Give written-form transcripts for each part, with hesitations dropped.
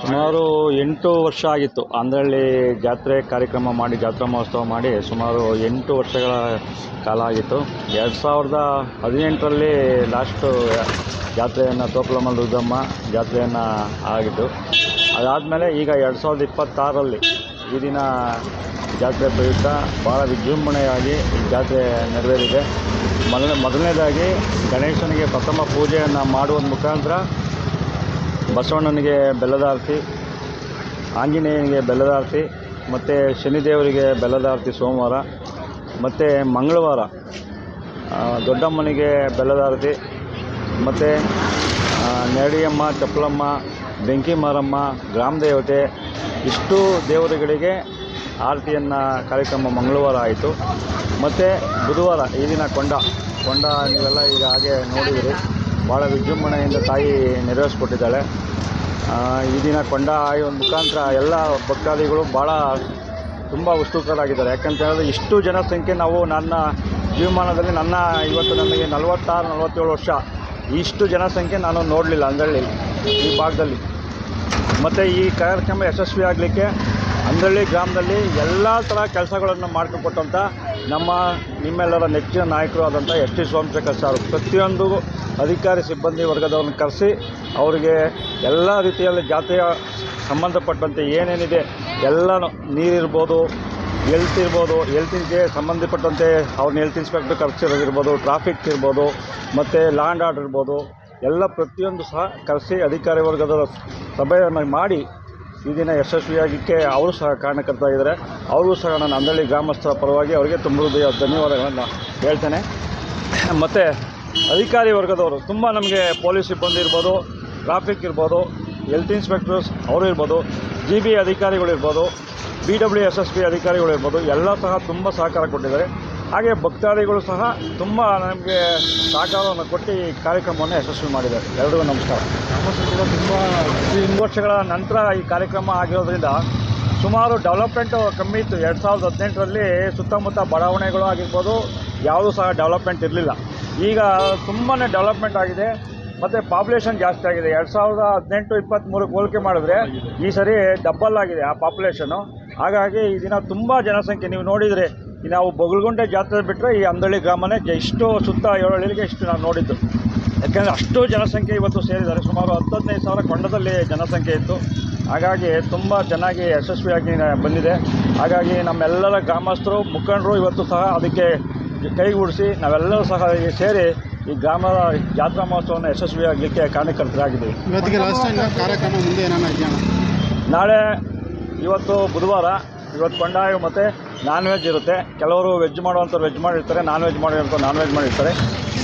ಸುಮಾರು 8 ವರ್ಷ ಆಗಿತ್ತು. ಅಂದ್ರಲ್ಲಿ ಜಾತ್ರೆ ಕಾರ್ಯಕ್ರಮ ಮಾಡಿ, ಜಾತ್ರಾ ಮಹೋತ್ಸವ ಮಾಡಿ ಸುಮಾರು 8 ವರ್ಷಗಳ ಕಾಲ ಆಗಿತ್ತು. 2018ರಲ್ಲಿ ಲಾಸ್ಟು ಜಾತ್ರೆಯನ್ನು ತೋಪಲಮಲ್ ರುದ್ರಮ್ಮ ಜಾತ್ರೆಯನ್ನು ಆಗಿತ್ತು. ಅದಾದಮೇಲೆ ಈಗ 2026ರಲ್ಲಿ ಈ ದಿನ ಜಾತ್ರೆ ಪ್ರಯುಕ್ತ ಭಾಳ ವಿಜೃಂಭಣೆಯಾಗಿ ಜಾತ್ರೆ ನೆರವೇರಿದೆ. ಮೊದಲನೇದಾಗಿ ಗಣೇಶನಿಗೆ ಪ್ರಥಮ ಪೂಜೆಯನ್ನು ಮಾಡುವ ಮುಖಾಂತರ ಬಸವಣ್ಣನಿಗೆ ಬೆಲ್ಲದ ಆರತಿ, ಆಂಜನೇಯನಿಗೆ ಬೆಲ್ಲದ ಆರತಿ, ಮತ್ತು ಶನಿದೇವರಿಗೆ ಬೆಲ್ಲದ ಆರತಿ ಸೋಮವಾರ, ಮತ್ತು ಮಂಗಳವಾರ ದೊಡ್ಡಮ್ಮನಿಗೆ ಬೆಲ್ಲದ ಆರತಿ, ಮತ್ತು ನೆರಡಿಯಮ್ಮ, ಚಪ್ಪಲಮ್ಮ, ಬೆಂಕಿ ಮಾರಮ್ಮ, ಗ್ರಾಮ ದೇವತೆ ಇಷ್ಟು ದೇವರುಗಳಿಗೆ ಆರತಿಯನ್ನು ಕಾರ್ಯಕ್ರಮ ಮಂಗಳವಾರ ಆಯಿತು. ಮತ್ತು ಬುಧವಾರ ಈ ದಿನ ಕೊಂಡ ನೀವೆಲ್ಲ ಈಗ ಹಾಗೆ ನೋಡಿದಿರಿ, ಭಾಳ ವಿಜೃಂಭಣೆಯಿಂದ ತಾಯಿ ನೆರವೇರಿಸ್ಕೊಟ್ಟಿದ್ದಾಳೆ. ಈ ದಿನ ಕೊಂಡ ಆಯುವ ಮುಖಾಂತರ ಎಲ್ಲ ಭಕ್ತಾದಿಗಳು ಭಾಳ ತುಂಬ ಉತ್ಸುಕರಾಗಿದ್ದಾರೆ. ಯಾಕಂತ ಹೇಳಿದ್ರೆ ಇಷ್ಟು ಜನಸಂಖ್ಯೆ ನಾವು ನನ್ನ ಜೀವಮಾನದಲ್ಲಿ ಇವತ್ತು ನನಗೆ 46-47 ವರ್ಷ, ಇಷ್ಟು ಜನಸಂಖ್ಯೆ ನಾನು ನೋಡಲಿಲ್ಲ ಅಂದ್ರಳ್ಳಿ ಈ ಭಾಗದಲ್ಲಿ. ಮತ್ತು ಈ ಕಾರ್ಯಕ್ರಮ ಯಶಸ್ವಿ ಆಗಲಿಕ್ಕೆ ಅಂದ್ರಳ್ಳಿ ಗ್ರಾಮದಲ್ಲಿ ಎಲ್ಲ ಥರ ಕೆಲಸಗಳನ್ನು ಮಾಡಿಕೊಟ್ಟಂಥ ನಿಮ್ಮೆಲ್ಲರ ನೆಚ್ಚಿನ ನಾಯಕರು ಆದಂಥ ಎಸ್ ಟಿ ಸೋಮಶೇಖರ್ ಸರ್ ಪ್ರತಿಯೊಂದು ಅಧಿಕಾರಿ ಸಿಬ್ಬಂದಿ ವರ್ಗದವ್ರನ್ನ ಕರೆಸಿ ಅವರಿಗೆ ಎಲ್ಲ ರೀತಿಯಲ್ಲಿ ಜಾತ್ರೆಯ ಸಂಬಂಧಪಟ್ಟಂತೆ ಏನೇನಿದೆ ಎಲ್ಲನೂ ನೀರಿರ್ಬೋದು, ಹೆಲ್ತಿಗೆ ಸಂಬಂಧಪಟ್ಟಂತೆ ಅವ್ರನ್ನ ಹೆಲ್ತ್ ಇನ್ಸ್ಪೆಕ್ಟರ್ ಕರೆಸಿರೋದಿರ್ಬೋದು, ಟ್ರಾಫಿಕ್ ಇರ್ಬೋದು, ಮತ್ತು ಲಾ ಆ್ಯಂಡ್ ಆರ್ಡರ್ ಇರ್ಬೋದು, ಎಲ್ಲ ಪ್ರತಿಯೊಂದು ಸಹ ಕರೆಸಿ ಅಧಿಕಾರಿ ವರ್ಗದ ಸಭೆಯನ್ನು ಮಾಡಿ ಈ ದಿನ ಯಶಸ್ವಿಯಾಗಲಿಕ್ಕೆ ಅವರು ಸಹ ಕಾರಣಕರ್ತಾಗಿದ್ದಾರೆ. ಅವರು ಸಹ ನಾನು ಅಂದಳ್ಳಿ ಗ್ರಾಮಸ್ಥರ ಪರವಾಗಿ ಅವರಿಗೆ ತುಂಬ ಹೃದಯ ಧನ್ಯವಾದಗಳನ್ನು ಹೇಳ್ತೇನೆ. ಮತ್ತು ಅಧಿಕಾರಿ ವರ್ಗದವರು ತುಂಬ ನಮಗೆ ಪೊಲೀಸ್ ಸಿಬ್ಬಂದಿ ಇರ್ಬೋದು, ಟ್ರಾಫಿಕ್ ಇರ್ಬೋದು, ಹೆಲ್ತ್ ಇನ್ಸ್ಪೆಕ್ಟರ್ಸ್ ಅವರು ಇರ್ಬೋದು, GB ಅಧಿಕಾರಿಗಳಿರ್ಬೋದು, BWSSB ಅಧಿಕಾರಿಗಳಿರ್ಬೋದು, ಎಲ್ಲ ಸಹ ತುಂಬ ಸಹಕಾರ ಕೊಟ್ಟಿದ್ದಾರೆ. ಹಾಗೆ ಭಕ್ತಾದಿಗಳು ಸಹ ತುಂಬ ನಮಗೆ ಸಹಕಾರವನ್ನು ಕೊಟ್ಟು ಈ ಕಾರ್ಯಕ್ರಮವನ್ನು ಯಶಸ್ವಿ ಮಾಡಿದ್ದಾರೆ. ಎಲ್ಲರಿಗೂ ನಮಸ್ಕಾರ. ತುಂಬ 8 ವರ್ಷಗಳ ನಂತರ ಈ ಕಾರ್ಯಕ್ರಮ ಆಗಿರೋದ್ರಿಂದ ಸುಮಾರು ಡೆವಲಪ್ಮೆಂಟು ಕಮ್ಮಿ ಇತ್ತು. 2018ರಲ್ಲಿ ಸುತ್ತಮುತ್ತ ಬಡಾವಣೆಗಳು ಆಗಿರ್ಬೋದು, ಯಾವುದೂ ಸಹ ಡೆವಲಪ್ಮೆಂಟ್ ಇರಲಿಲ್ಲ. ಈಗ ತುಂಬಾ ಡೆವಲಪ್ಮೆಂಟ್ ಆಗಿದೆ ಮತ್ತು ಪಾಪ್ಯುಲೇಷನ್ ಜಾಸ್ತಿ ಆಗಿದೆ. 2018-23 ಹೋಲಿಕೆ ಮಾಡಿದ್ರೆ ಈ ಸರಿ ಡಬ್ಬಲ್ ಆಗಿದೆ ಆ ಪಾಪ್ಯುಲೇಷನ್ನು. ಹಾಗಾಗಿ ಈ ದಿನ ತುಂಬ ಜನಸಂಖ್ಯೆ ನೀವು ನೋಡಿದರೆ, ನಾವು ಬೊಗಲಗುಂಟೆ ಜಾತ್ರೆ ಬಿಟ್ಟರೆ ಈ ಅಂದಳ್ಳಿ ಗ್ರಾಮನೇ ಇಷ್ಟು ಸುತ್ತ 7 ಹಳ್ಳಿಗೆ ಇಷ್ಟು ನಾವು ನೋಡಿದ್ದು. ಯಾಕೆಂದರೆ ಅಷ್ಟು ಜನಸಂಖ್ಯೆ ಇವತ್ತು ಸೇರಿದ್ದಾರೆ. ಸುಮಾರು 10-15 ಸಾವಿರ ಕೊಂಡದಲ್ಲಿ ಜನಸಂಖ್ಯೆ ಇತ್ತು. ಹಾಗಾಗಿ ತುಂಬ ಚೆನ್ನಾಗಿ ಯಶಸ್ವಿಯಾಗಿ ಬಂದಿದೆ. ಹಾಗಾಗಿ ನಮ್ಮೆಲ್ಲರ ಗ್ರಾಮಸ್ಥರು, ಮುಖಂಡರು ಇವತ್ತು ಸಹ ಅದಕ್ಕೆ ಕೈಗೂಡಿಸಿ ನಾವೆಲ್ಲರೂ ಸಹ ಸೇರಿ ಈ ಗ್ರಾಮದ ಜಾತ್ರಾ ಮಹೋತ್ಸವವನ್ನು ಯಶಸ್ವಿಯಾಗಲಿಕ್ಕೆ ಕಾರಣಕರ್ತರಾಗಿದ್ದೀವಿ. ನಾಳೆ ಇವತ್ತು ಬುಧವಾರ, ಇವತ್ತು ಕೊಂಡಾಯು ಮತ್ತು ನಾನ್ ವೆಜ್ ಇರುತ್ತೆ. ಕೆಲವರು ವೆಜ್ ಮಾಡುವಂಥವ್ರು ವೆಜ್ ಮಾಡಿರ್ತಾರೆ, ನಾನ್ ವೆಜ್ ಮಾಡಿರೋಂಥವ್ರು ನಾನ್ ವೆಜ್ ಮಾಡಿರ್ತಾರೆ.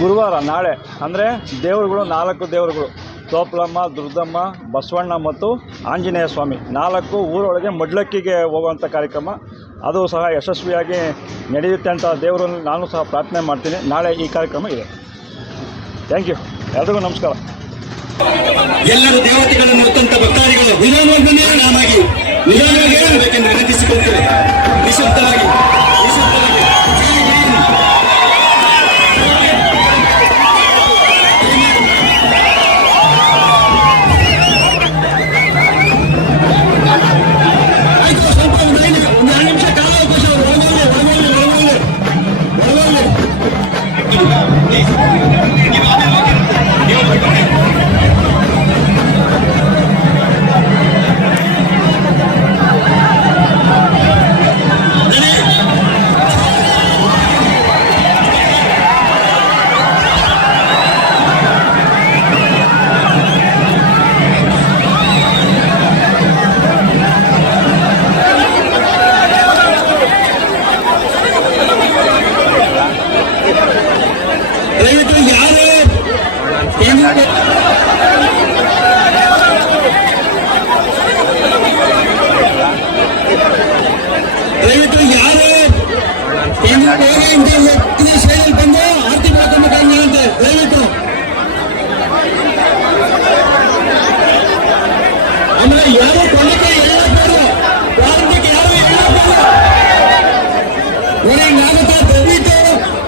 ಗುರುವಾರ ನಾಳೆ ಅಂದರೆ ದೇವರುಗಳು 4 ದೇವರುಗಳು, ತೋಪಲಮ್ಮ, ದುರ್ಗಮ್ಮ, ಬಸವಣ್ಣ ಮತ್ತು ಆಂಜನೇಯ ಸ್ವಾಮಿ 4 ಊರೊಳಗೆ ಮಡ್ಲಕ್ಕಿಗೆ ಹೋಗುವಂಥ ಕಾರ್ಯಕ್ರಮ. ಅದು ಸಹ ಯಶಸ್ವಿಯಾಗಿ ನಡೆಯುತ್ತೆ ಅಂತ ದೇವರಲ್ಲಿ ನಾನು ಸಹ ಪ್ರಾರ್ಥನೆ ಮಾಡ್ತೀನಿ. ನಾಳೆ ಈ ಕಾರ್ಯಕ್ರಮ ಇದೆ. Thank you. ಎಲ್ರಿಗೂ ನಮಸ್ಕಾರ. ಎಲ್ಲರೂ ದೇವತೆಗಳನ್ನು ಹೊತ್ತಂತ ಭಕ್ತಾದಿಗಳು ನಿಧಾನವಾಗಿ ಹೇಳಬೇಕೆಂದು ವಿನಂತಿಸಿಕೊಳ್ತೇವೆ. ನಿಶಬ್ದವಾಗಿ ಬಂದು ಆರ್ತಿ ಮಾಡ್ಕೊಂಡ್ಬಿಟ್ಟಂತೆ ದಯವಿಟ್ಟು. ಆಮೇಲೆ ಯಾರು ಕೊಳ್ಳಕ್ಕೆ ಹೇಳಬಾರ್ದು, ಪ್ರಾರಂಭಕ್ಕೆ ಯಾರು ಹೇಳಬಾರ್ದು. ನೋಡಿ ಹಿಂಗಾಗುತ್ತೆ, ದಯವಿಟ್ಟು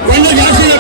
ಕೊಂಡ ಜಾಸ್ತಿ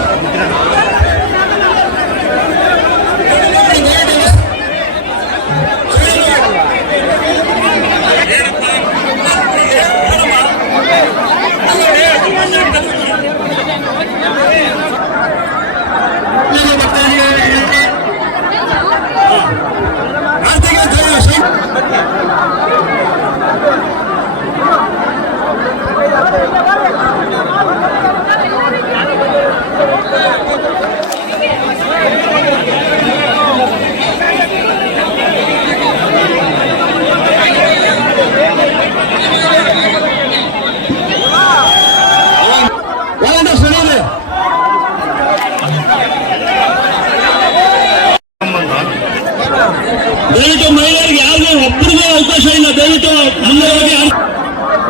ಮುಂದೆ ಹೋಗಿ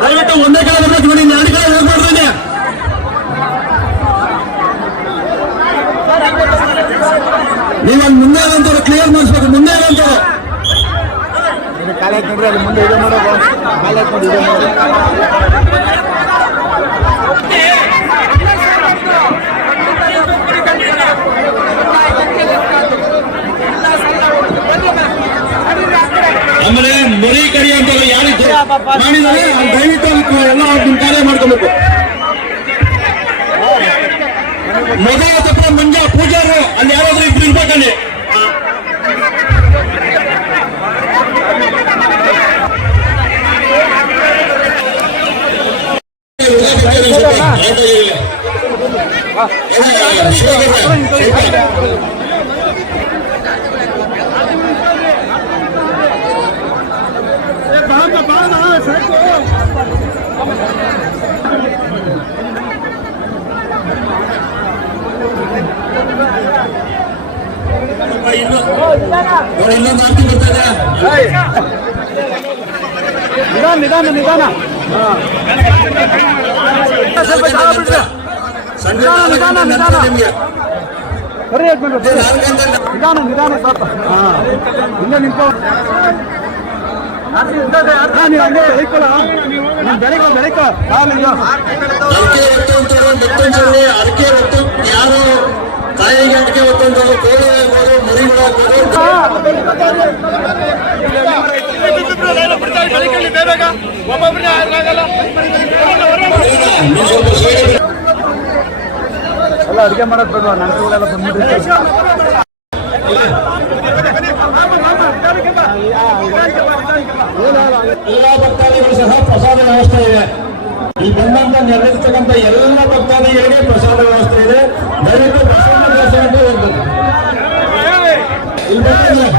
ದಯವಿಟ್ಟು ಒಂದೇ ಕಡೆ ಬರ್ಬೇಕು ನೋಡಿ, ಎರಡು ಕಡೆ ಹೋಗ್ಬಾರ್ದು. ನೀವೊಂದು ಮುಂದೆ ಏನಂತಾರೆ ಕ್ಲಿಯರ್ ಮಾಡಿಸ್ಬೇಕು. ಮುಂದೆ ಏನಂತಾರೆ ಕಾಲ ನೋಡ್ರಿ, ಅಲ್ಲಿ ಮುಂದೆ ಇದೆ ನೋಡೋದು, ಕಾಲ ನೋಡಿ ಇದೆ ನೋಡಿ. ಆಮೇಲೆ ಮರಿ ಕರಿ ಅಂತ ಯಾರಿದ್ರು ಮಾಡಿದರೆ ದಯವಿಟ್ಟು ಎಲ್ಲ ನಿಮ್ಮ ಕಾರ್ಯ ಮಾಡ್ಕೋಬೇಕು. ಮಗ ಅಥವಾ ಮಂಜ ಪೂಜಾರು ಅಲ್ಲಿ ಯಾರಾದ್ರೂ ಇಬ್ರು ಇರ್ಬೇಕಲ್ಲಿ. ಇನ್ನೊಂದು ಆರ್ತಿ ಬರ್ತದೆ. ನಿಧಾನ ನಿಧಾನ ಸರಿ ನಿಧಾನ ನಿಧಾನ ಸ್ವಲ್ಪ ಹಿಂಗೆ ನಿಂತು ನೀವು ಹಂಗೆ ಬೆಳಿಕೊಳ ಬೆಳಿಕೊ ಅಡಿಕೆ ಹೊತ್ತು ಯಾರು ತಾಯಿಗೆ ಅಡಿಕೆ ಹೊತ್ತಂತವ್ರು ಕೋಳಿ ಆಗ್ಬೋದು, ಮರಿಗಳಾಗ್ಬೋದು. ಎಲ್ಲ ಅಡುಗೆ ಮಾಡೋದು ಬೇಡ, ನಂಟುಗಳೆಲ್ಲ ಬಂದ್ಬಿಟ್ಟಿರ್ತಾರೆ. ಎಲ್ಲ ಭಕ್ತಾದಿಗಳು ಸಹ ಪ್ರಸಾದ ವ್ಯವಸ್ಥೆ ಇದೆ. ಈ ಬಂದಂತ ನೆರವೇರ್ತಕ್ಕಂಥ ಎಲ್ಲ ಭಕ್ತಾದಿಗಳಿಗೆ ಪ್ರಸಾದ ವ್ಯವಸ್ಥೆ ಇದೆ. ದಯವಿಟ್ಟು ಪ್ರಸಾದ ವ್ಯವಸ್ಥೆ ಹೋಗ್ಬೇಕು. ಇಲ್ಲಿ ಬಂದ್ರೆ